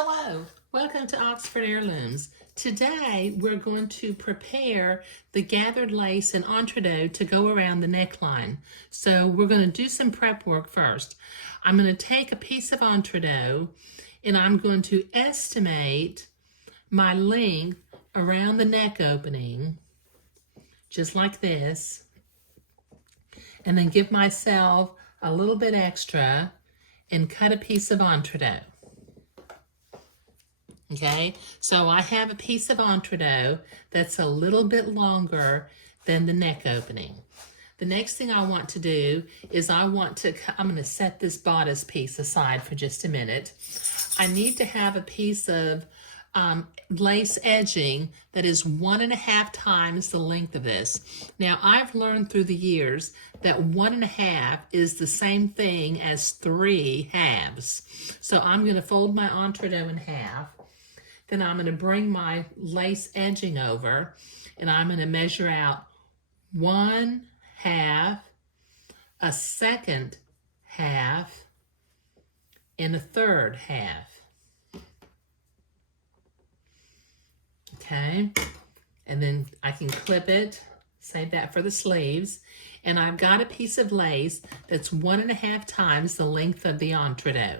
Hello, welcome to Oxford Heirlooms. Today we're going to prepare the gathered lace and entree to go around the neckline. So we're going to do some prep work first. I'm going to take a piece of entree and I'm going to estimate my length around the neck opening, just like this, and then give myself a little bit extra and cut a piece of entree. Okay, so I have a piece of entree that's a little bit longer than the neck opening. The next thing I want to do is I'm going to set this bodice piece aside for just a minute. I need to have a piece of lace edging that is 1.5 times the length of this. Now, I've learned through the years that 1.5 is the same thing as 3 halves. So I'm going to fold my entree in half. Then I'm going to bring my lace edging over and I'm going to measure out 1/2, a second half, and a third half. Okay, and then I can clip it, save that for the sleeves, and I've got a piece of lace that's 1.5 times the length of the entree.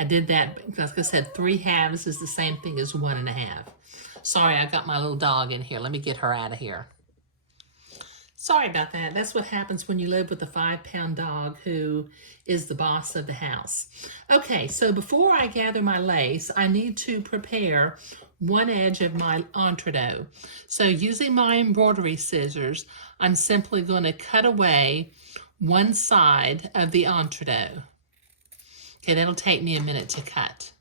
I did that because, like I said, 3 halves is the same thing as 1.5. Sorry, I got my little dog in here. Let me get her out of here. Sorry about that. That's what happens when you live with a 5-pound dog who is the boss of the house. Okay, so before I gather my lace, I need to prepare one edge of my entree. So using my embroidery scissors, I'm simply going to cut away one side of the entree. Okay, that'll take me a minute to cut.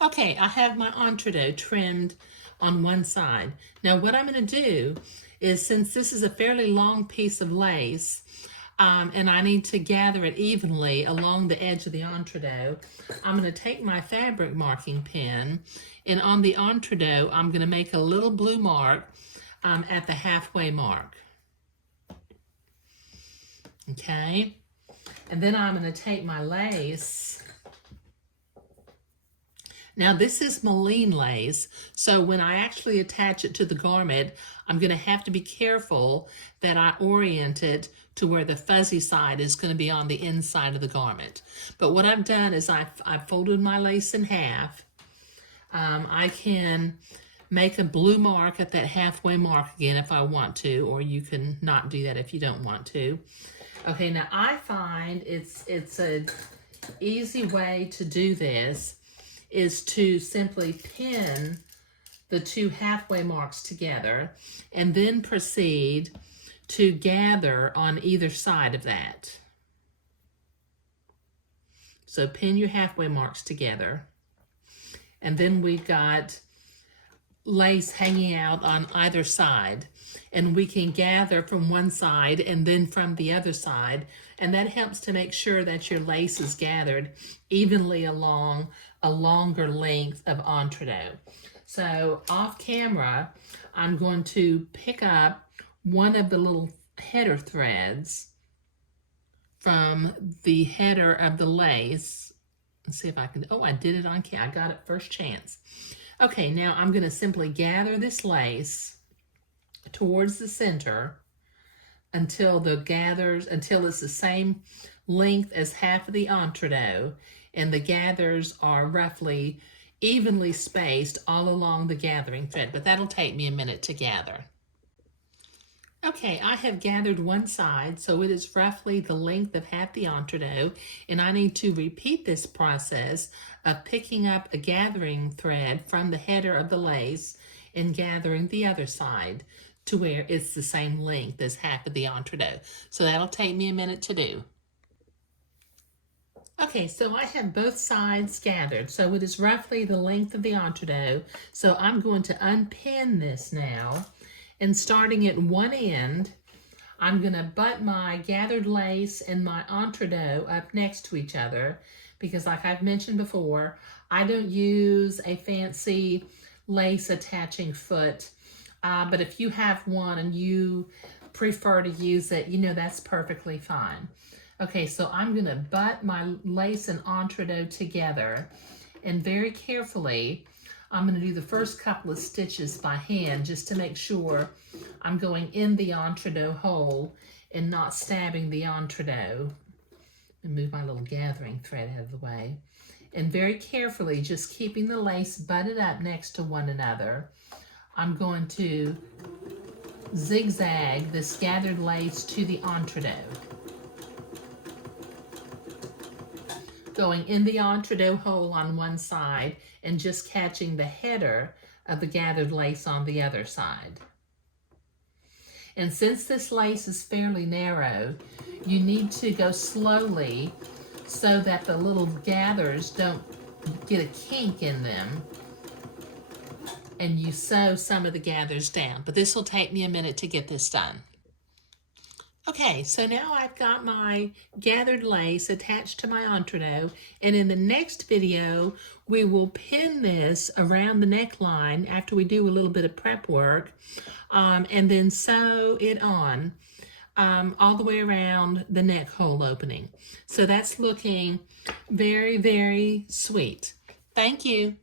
Okay, I have my entree trimmed on one side. Now what I'm going to do is, since this is a fairly long piece of lace, and I need to gather it evenly along the edge of the entree, I'm going to take my fabric marking pen, and on the entree, I'm going to make a little blue mark at the halfway mark. Okay, and then I'm going to take my lace. Now this is Moline lace, so when I actually attach it to the garment, I'm going to have to be careful that I orient it to where the fuzzy side is going to be on the inside of the garment. But what I've done is I've folded my lace in half. I can make a blue mark at that halfway mark again if I want to, or you can not do that if you don't want to. Okay, now I find it's a easy way to do this is to simply pin the 2 halfway marks together and then proceed to gather on either side of that. So pin your halfway marks together, and then we've got lace hanging out on either side, and we can gather from one side and then from the other side, and that helps to make sure that your lace is gathered evenly along a longer length of entree. So off camera, I'm going to pick up one of the little header threads from the header of the lace. Let's see if I can, oh, I did it on camera. I got it first chance. Okay, now I'm going to simply gather this lace towards the center until it's the same length as half of the entree, and the gathers are roughly evenly spaced all along the gathering thread, but that'll take me a minute to gather. Okay, I have gathered one side, so it is roughly the length of half the entree, and I need to repeat this process of picking up a gathering thread from the header of the lace and gathering the other side to where it's the same length as half of the entree. So that'll take me a minute to do. Okay, so I have both sides gathered, so it is roughly the length of the entree. So I'm going to unpin this now, and starting at one end, I'm going to butt my gathered lace and my entree up next to each other, because like I've mentioned before, I don't use a fancy lace attaching foot, but if you have one and you prefer to use it, that's perfectly fine. Okay, so I'm going to butt my lace and entree together, And very carefully, I'm going to do the first couple of stitches by hand just to make sure I'm going in the entredot hole and not stabbing the entredot. And move my little gathering thread out of the way. And very carefully, just keeping the lace butted up next to one another, I'm going to zigzag this gathered lace to the entredot. Going in the entredot hole on one side and just catching the header of the gathered lace on the other side. And since this lace is fairly narrow, you need to go slowly so that the little gathers don't get a kink in them, and you sew some of the gathers down. But this will take me a minute to get this done. Okay, so now I've got my gathered lace attached to my entredot, and in the next video, we will pin this around the neckline after we do a little bit of prep work, and then sew it on all the way around the neck hole opening. So that's looking very, very sweet. Thank you.